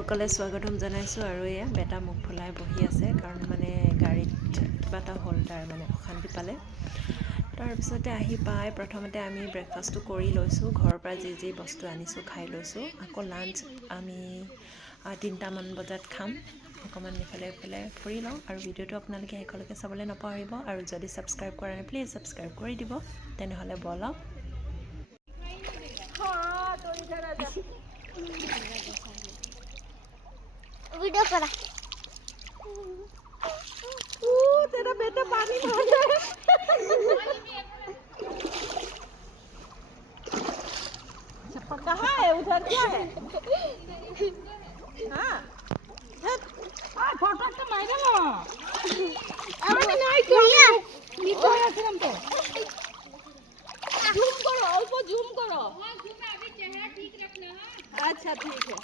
সকলে স্বাগতম জানাইছোঁ আৰু এয়া বেটা মুখ ফুলাই বহি আছে কাৰণ মানে গাড়ীত কিবা এটা হ'ল তাৰ মানে অশান্তি পালে। তাৰপিছতে আহি পাই প্ৰথমতে আমি ব্ৰেকফাষ্টটো কৰি লৈছোঁ, ঘৰৰ পৰা যি বস্তু আনিছোঁ খাই লৈছোঁ। আকৌ লাঞ্চ আমি 3টামান বজাত খাম। অকণমান ইফালে ফুৰি লওঁ আৰু ভিডিঅ'টো আপোনালোকে শেষলৈকে চাবলৈ নপাহৰিব। আৰু যদি ছাবস্ক্ৰাইব কৰা নাই প্লিজ ছাবস্ক্ৰাইব কৰি দিব। তেনেহ'লে বলক वीडियो करा। तेरा बेटा पानी में आ जाए। कहाँ है उधर, क्या है? हाँ फोटो तो मारे ना अरे नहीं भैया नीचे आया फिर हम तो जूम करो, अल्प जूम करो। हाँ जूम, अभी चेहरा ठीक रखना। अच्छा ठीक है।